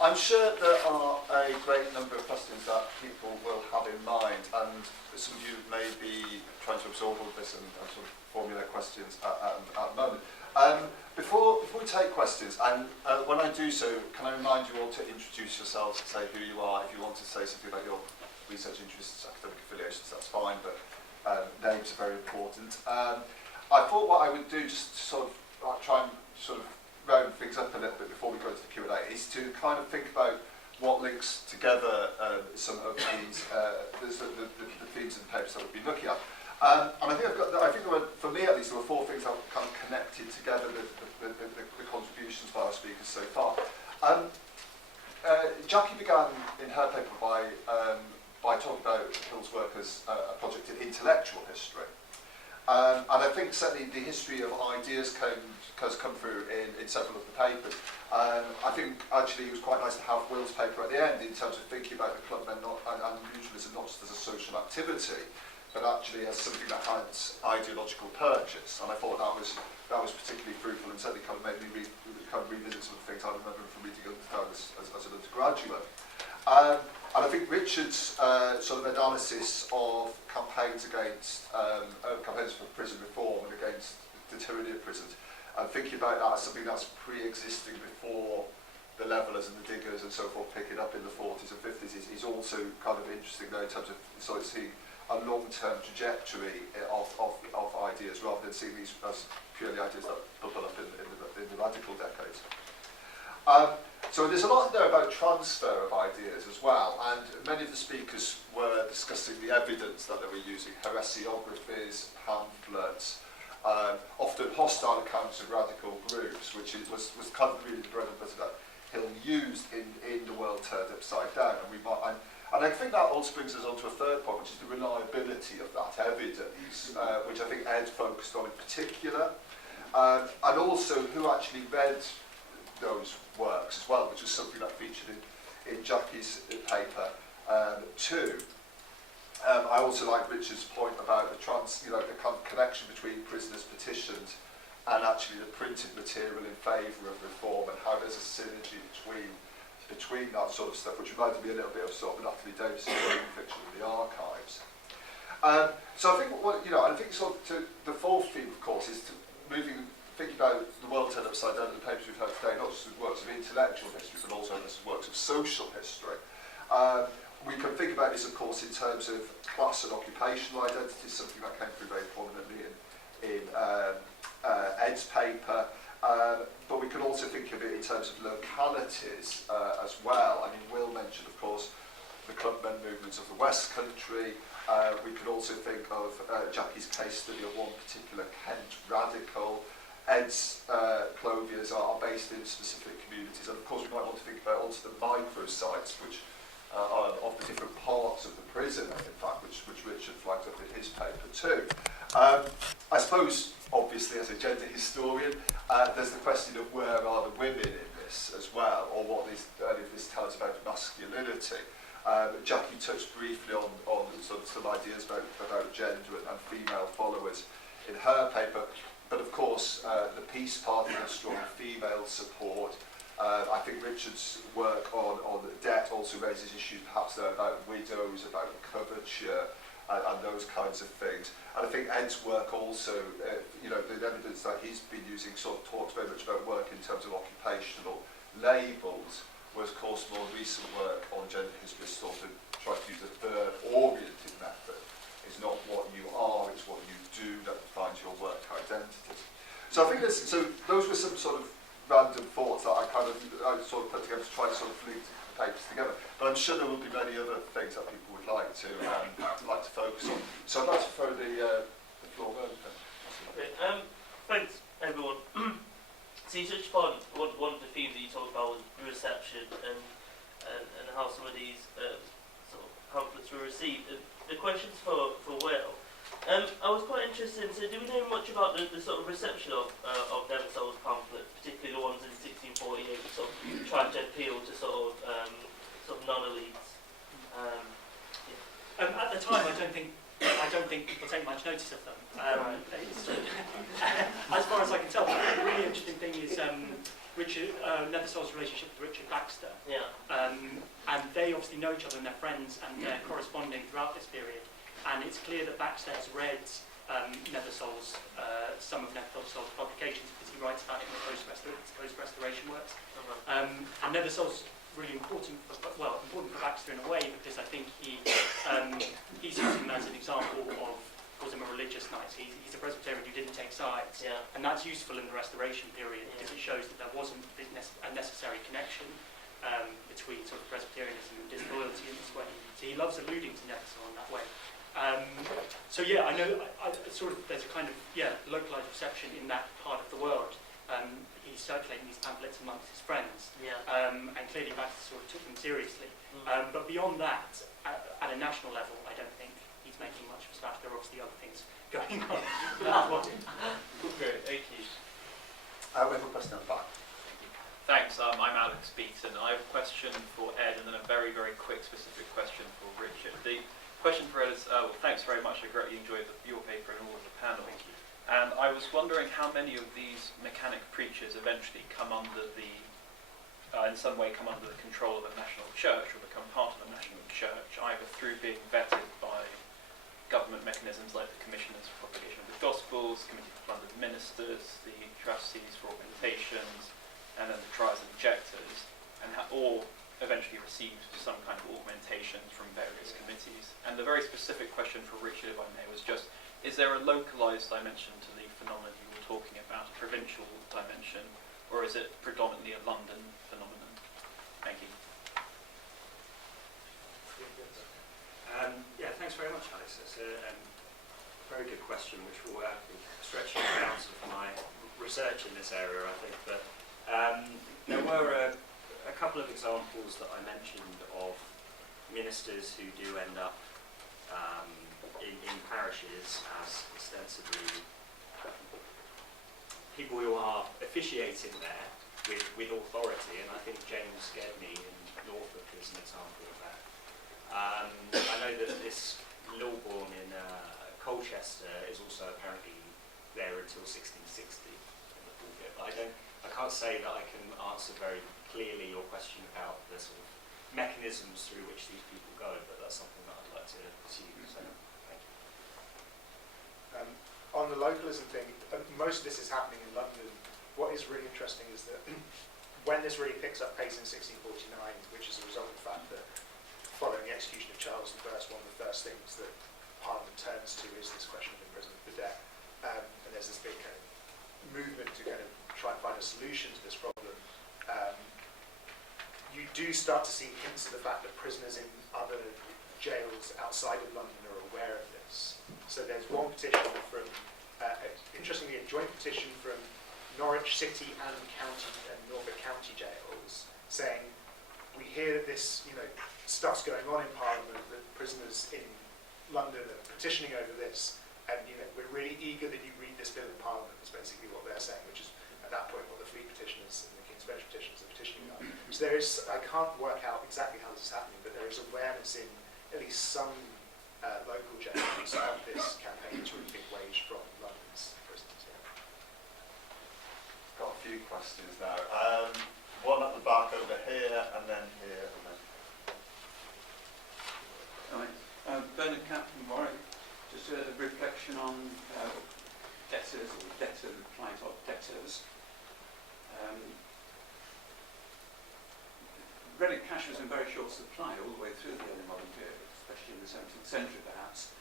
I'm sure there are a great number of questions that people will have in mind, and some of you may be trying to absorb all of this and sort of formulate questions at the moment. Before we take questions, and when I do so, can I remind you all to introduce yourselves, say who you are. If you want to say something about your research interests, academic affiliations, that's fine, but names are very important. I thought what I would do, just to sort of try and sort of round things up a little bit before we go into the Q&A, is to kind of think about what links together some of these the themes and papers that we've been looking at. And I think there were, for me at least, there were four things that kind of connected together the contributions by our speakers so far. Jackie began in her paper by talking about Hill's work as a project in intellectual history. And I think certainly the history of ideas has come through in several of the papers. I think actually it was quite nice to have Will's paper at the end in terms of thinking about the clubmen and neutralism not just as a social activity, but actually as something that had ideological purchase. And I thought that was particularly fruitful and certainly kind of made me revisit some of the things I remember from reading Undertown as an undergraduate. And I think Richard's sort of analysis of campaigns against campaigns for prison reform and against the tyranny of prisons, and thinking about that as something that's pre-existing before the levellers and the diggers and so forth picking up in the 40s and 50s is also kind of interesting there in terms of sort of seeing a long-term trajectory of ideas rather than seeing these as purely ideas that bubble up in the radical decades. So there's a lot there about transfer of ideas as well, and many of the speakers were discussing the evidence that they were using, heresiographies, pamphlets, often hostile accounts of radical groups, which was kind of really the bread and butter that Hill used in The World Turned Upside Down. And I think that also brings us on to a third point, which is the reliability of that evidence, which I think Ed focused on in particular, and also who actually read those works as well, which is something that featured in Jackie's paper too. I also like Richard's point about the kind of connection between prisoners' petitions and actually the printed material in favour of reform, and how there's a synergy between that sort of stuff, which reminded me a little bit of sort of Natalie Davis's fiction in the archives. So I think I think sort of the fourth theme, of course, is thinking about The World Turned Upside Down in the papers we've heard today, not just as works of intellectual history, but also as works of social history. We can think about this, of course, in terms of class and occupational identity, something that came through very prominently in Ed's paper. But we can also think of it in terms of localities as well. I mean, Will mentioned, of course, the clubmen movements of the West Country. We could also think of Jackie's case study of one particular Kent radical. Ed's clothiers are based in specific communities, and of course we might want to think about also the micro-sites, which are of the different parts of the prison, in fact, which Richard flagged up in his paper too. I suppose, obviously, as a gender historian, there's the question of where are the women in this as well, or what any of this tells about masculinity. Jackie touched briefly on sort of some ideas about gender and female followers in her paper, but of course the Peace Party has strong female support. I think Richard's work on debt also raises issues perhaps there about widows, about coverture, and those kinds of things. And I think Ed's work also, the evidence that he's been using sort of talks very much about work in terms of occupational labels, whereas of course more recent work on gender history sort of tries to use a third-oriented method. It's not what you are, it's what you do that defines your work identity. So I think those were some sort of random thoughts that I sort of put together to try to sort of link the papers together. But I'm sure there will be many other things that people would like to focus on. So I'd like to throw the floor open. Okay, thanks everyone. So you touched upon one of the themes that you talked about was reception and how some of these sort of pamphlets were received. The questions for Will. I was quite interested in, so do we know much about the sort of reception of Neversoul's pamphlets, particularly the ones in 1648 that sort of tried to appeal to sort of non-elites? At the time, I don't think people take much notice of them. As far as I can tell, the really interesting thing is Richard Nethersoll's relationship with Richard Baxter. Yeah. And they obviously know each other and they're friends and they're corresponding throughout this period. And it's clear that Baxter has read some of Nethersoll's publications because he writes about it in the post-restoration works. And Nethersoll's really important for Baxter in a way because I think he's using him as an example of wasn't a religious knight. He's a Presbyterian who didn't take sides, and that's useful in the Restoration period because it shows that there wasn't a necessary connection between sort of Presbyterianism and disloyalty in this way. So he loves alluding to Nethersoll in that way. So yeah, I know there's a kind of localized reception in that part of the world. He's circulating these pamphlets amongst his friends, and clearly Baxter sort of took them seriously. But beyond that, at a national level, I don't think he's making much of a splash. There are obviously other things going on. Great, thank you. We have a question at the back. Thanks, I'm Alex Beaton. I have a question for Ed and then a very, very quick specific question for Richard. The question for Ed is, thanks very much, I greatly enjoyed your paper and all of the panel. Thank you. And I was wondering how many of these mechanic preachers eventually come under the, in some way come under the control of a national church or become part of a national church, either through being vetted by government mechanisms like the Commissioners for Propagation of the Gospels, Committee for Funded Ministers, the Trustees for Augmentations, and then the Triers and Objectors, and or eventually received some kind of augmentations from various committees. And the very specific question for Richard, if I may, was just, is there a localised dimension to the phenomenon you were talking about, a provincial dimension, or is it predominantly a London phenomenon? Thank you. Thanks very much, Alex. That's a very good question, which will be stretching the bounds of my research in this area, I think. But there were a couple of examples that I mentioned of ministers who do end up in parishes as ostensibly people who are officiating there with authority, and I think James Gedney in Norfolk is an example of that. I know that this Lilbourne in Colchester is also apparently there until 1660 in the pulpit, but I can't say that I can answer very clearly your question about the sort of mechanisms through which these people go, but that's something that I'd like to pursue. So, thank you. On the localism thing, most of this is happening in London. What is really interesting is that when this really picks up pace in 1649, which is a result of the fact that following the execution of Charles I, one of the first things that Parliament turns to is this question of imprisonment for debt. And there's this big kind of movement to kind of try and find a solution to this problem. You do start to see hints of the fact that prisoners in other jails outside of London are aware of this. So there's one petition from, interestingly, a joint petition from Norwich City and County and Norfolk County jails saying, we hear that this, stuff's going on in Parliament, that prisoners in London are petitioning over this, and we're really eager that you read this bill in Parliament, is basically what they're saying, which is at that point what the Fleet petitioners and the King's Bench petitioners are petitioning about. So there is, I can't work out exactly how this is happening, but there is awareness in at least some local jails of this campaign that's really being waged from London's prisons. Got a few questions now. One at the back over here, and then here, and then. Bernard Cap from Warwick. Just a reflection on debtors or debtor, the plight of debtors. Ready cash was in very short supply all the way through the early modern period, especially in the 17th century perhaps.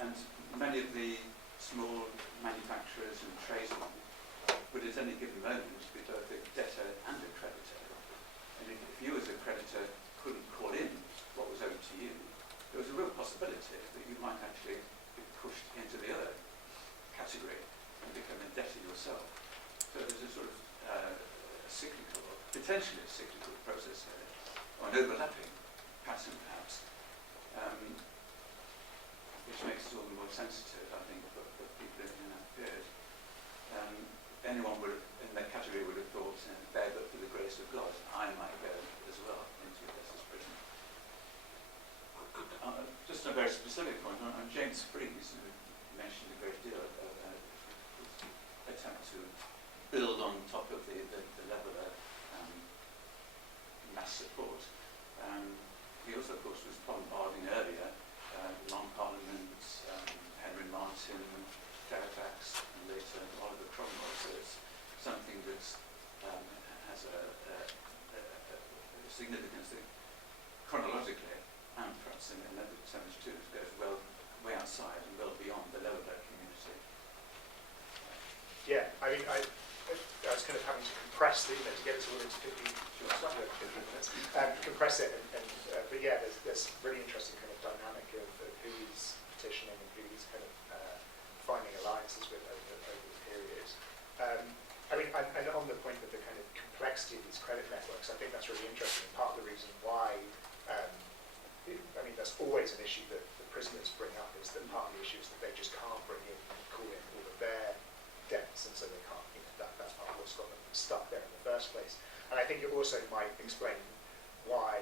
And many of the small manufacturers and tradesmen would at any given moment be both a debtor and a creditor. And if you as a creditor couldn't call in what was owed to you, there was a real possibility that you might actually be pushed into the other category and become a debtor yourself. So there's a sort of cyclical, potentially a cyclical process here, or an overlapping pattern perhaps, which makes it all the more sensitive, I think, for people living in that period. Anyone would, in that category would have thought, bear but for the grace of God, I might go as well into this prison. Just a very specific point on James Spriggs, who mentioned a great deal of his attempt to build on top of the leveller has support. Eales, of course, was bombarding earlier, non-Parliament, Henry Martin, Fairfax, and later Oliver Cromwell. So it's something that has a significance chronologically, and perhaps in another terms too, it goes well way outside and well beyond the level of that community. Yeah, I mean, I was kind of having to compress the, to get this all into 15 minutes, compress it, but yeah, there's really interesting kind of dynamic of who he's petitioning and who he's kind of finding alliances with over the period. I mean, and on the point of the kind of complexity of these credit networks, I think that's really interesting. Part of the reason why, I mean, that's always an issue that the prisoners bring up, is that part of the issue is that they just can't bring in and call in all of their debts, and so they can't, you know, that's part of what's got them stuck there in the first place. And I think it also might explain why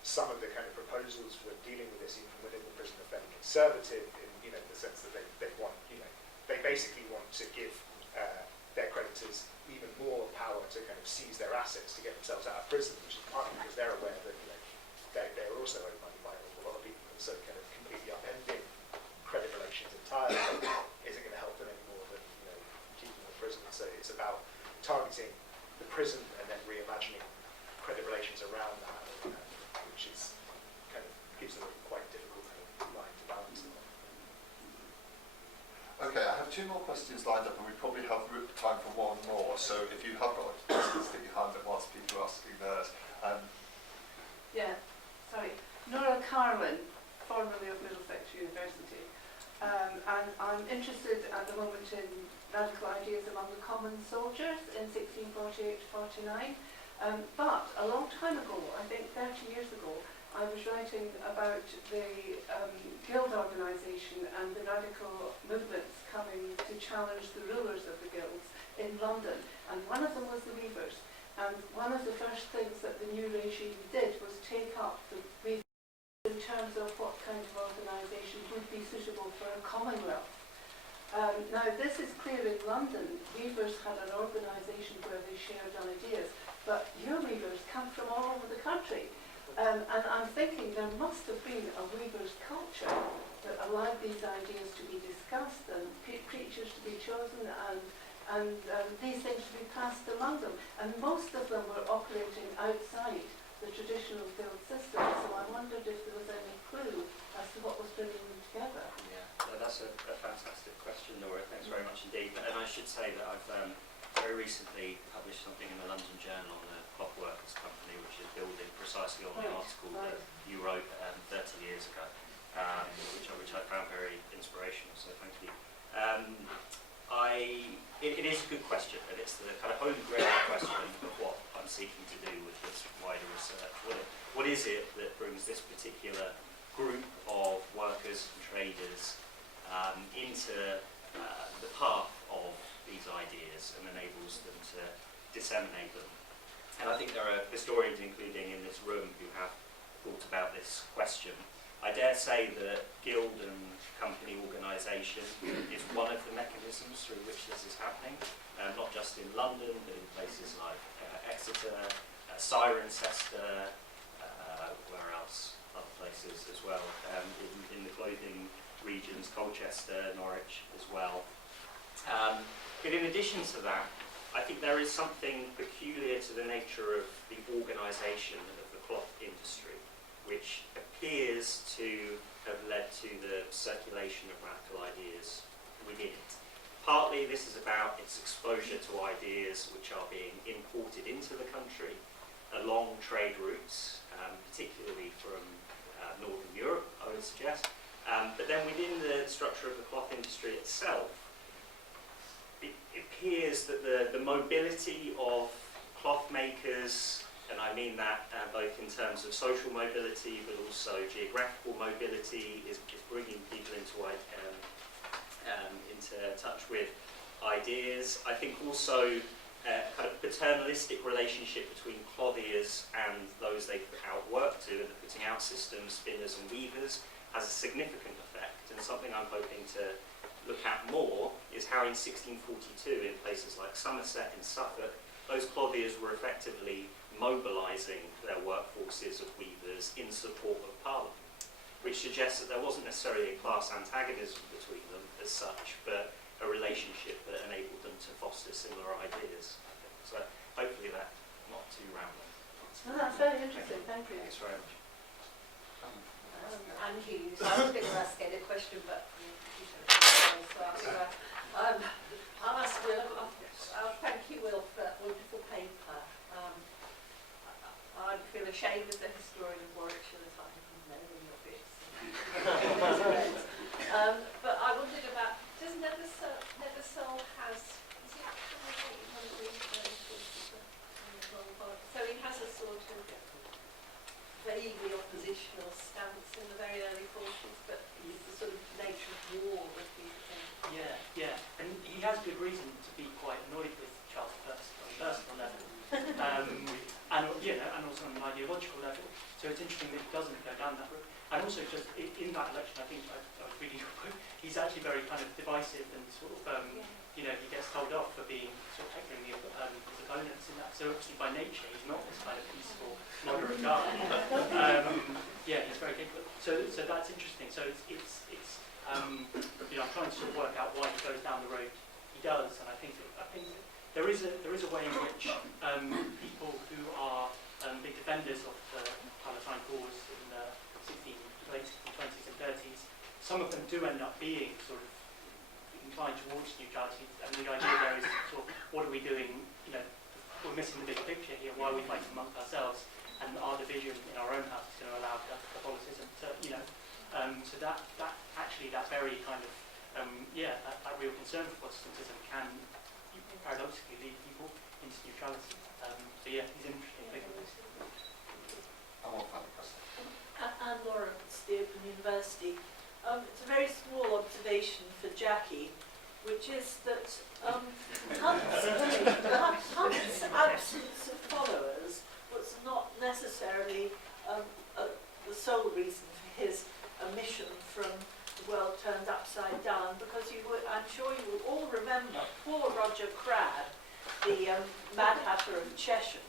some of the kind of proposals for dealing with this, even from within the prison, are fairly conservative in, you know, the sense that they want, you know, they basically want to give their creditors even more power to kind of seize their assets to get themselves out of prison, which is partly because they're aware that, you know, they're also owed money by a lot of people, and so kind of completely upending credit relations entirely isn't going to help them any more than, you know, keeping them in prison. So it's about targeting the prison and then reimagining credit relations around that, which is kind of gives them a quite difficult kind of line to balance. Okay, I have two more questions lined up, and we probably have time for one more. So if you have got questions, stick your hand up whilst people are asking theirs. Yeah, sorry. Nora Carlin, formerly of Middlesex University. And I'm interested at the moment in radical ideas among the common soldiers in 1648-49. But a long time ago, I think 30 years ago, I was writing about the guild organisation and the radical movements coming to challenge the rulers of the guilds in London. And one of them was the weavers. And one of the first things that the new regime did was take up the weavers in terms of what kind of organisation would be suitable for a commonwealth. Now, this is clear in London. Weavers had an organisation where they shared ideas, but your weavers come from all over the country. And I'm thinking there must have been a weavers' culture that allowed these ideas to be discussed and preachers to be chosen and these things to be passed among them. And most of them were operating outside the traditional guild system, so I wondered if there was any clue as to what was bringing them together. Yeah, that's a fantastic question, Nora. Thanks very much indeed. And I should say that I've very recently published something in the London Journal on the Cloth Workers Company, which is building precisely on the article that you wrote 30 years ago, which I found very inspirational, so thank you. It is a good question, and it's the kind of holy grail question of what I'm seeking to do with this wider research. What is it that brings this particular group of workers and traders into the path of these ideas and enables them to disseminate them? And I think there are historians, including in this room, who have thought about this question. I dare say that guild and company organisation is one of the mechanisms through which this is happening, not just in London, but in places like Exeter, Cirencester, where else? Other places as well, in the clothing regions, Colchester, Norwich as well. But in addition to that, I think there is something peculiar to the nature of the organisation of the cloth industry, which appears to have led to the circulation of radical ideas within it. Partly this is about its exposure to ideas which are being imported into the country along trade routes, particularly from Northern Europe, I would suggest. But then within the structure of the cloth industry itself, it appears that the mobility of cloth makers, and I mean that both in terms of social mobility but also geographical mobility, is bringing people into touch with ideas. I think also a kind of paternalistic relationship between clothiers and those they put out work to, the putting out systems, spinners and weavers, has a significant effect. And something I'm hoping to look at more is how in 1642 in places like Somerset and Suffolk, those clothiers were effectively mobilising their workforces of weavers in support of Parliament, which suggests that there wasn't necessarily a class antagonism between them as such, but a relationship that enabled them to foster similar ideas. So hopefully that's not too rambling. Well, that's very interesting, thank you. Thanks very much. I'm Hughes. I was going to ask a question, but I'll ask Will. Thank you, Will, for that wonderful paper. I feel ashamed as a historian of Warwickshire that I haven't known your bits. But I wondered about, does Neversole has, is he accommodating one of these so he has a sort of vaguely oppositional stance in the very early 40s, but it's the sort of nature of war that he's Yeah, yeah, and he has good reason to be quite annoyed with Charles I on a personal level, and and also on an ideological level. So it's interesting that he doesn't go down that route. And also, just in that election, I think I was reading your book. He's actually very kind of divisive and sort of, he gets told off for being sort of heckling his opponents in that. So obviously, by nature, he's not this kind of peaceful, moderate guy. He's very capable. So that's interesting. So it's I'm trying to sort of work out why he goes down the road he does, and I think there is a way in which people who are big defenders of the Palestine cause in the late 1620s and 30s, some of them do end up being sort of inclined towards neutrality, and the idea there is sort of, what are we doing? We're missing the bigger picture here. Why are we fighting amongst ourselves? And our division in our own house is going to allow Catholicism to, so that very kind of, that real concern for Protestantism can paradoxically lead people into neutrality. He's an interesting figure. Anne Lawrence, the Open University. It's a very small observation for Jackie, which is that Hunt's absence of followers was not necessarily the sole reason for his omission from The World Turned Upside Down, because I'm sure you will all remember poor Roger Crabb, the Mad Hatter of Cheshire,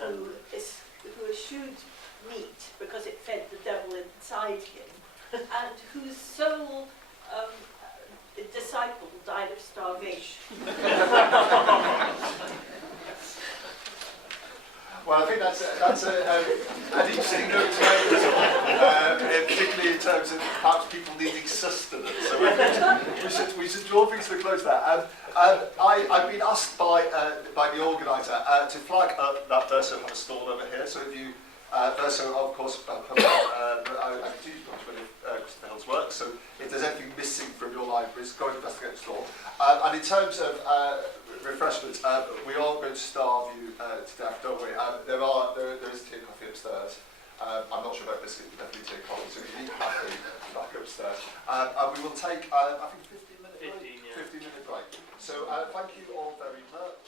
who eschewed meat because it fed the devil inside him, and whose sole disciple died of starvation. Well, I think that's an interesting note to make as well, particularly in terms of perhaps people needing sustenance. So we should draw things to a close there. I've been asked by the organiser to flag up that Verso have a stall over here. So if you Verso, of course, I have a huge bunch of Christopher Hill's work. So if there's anything missing from your libraries, go and investigate the stall. And in terms of refreshments, we are going to starve you to death, don't we? There is tea and coffee upstairs. I'm not sure about biscuit, but definitely tea and coffee, so if you need coffee, back upstairs. And we will take, I think, 15-minute break. 15-minute break. So thank you all very much.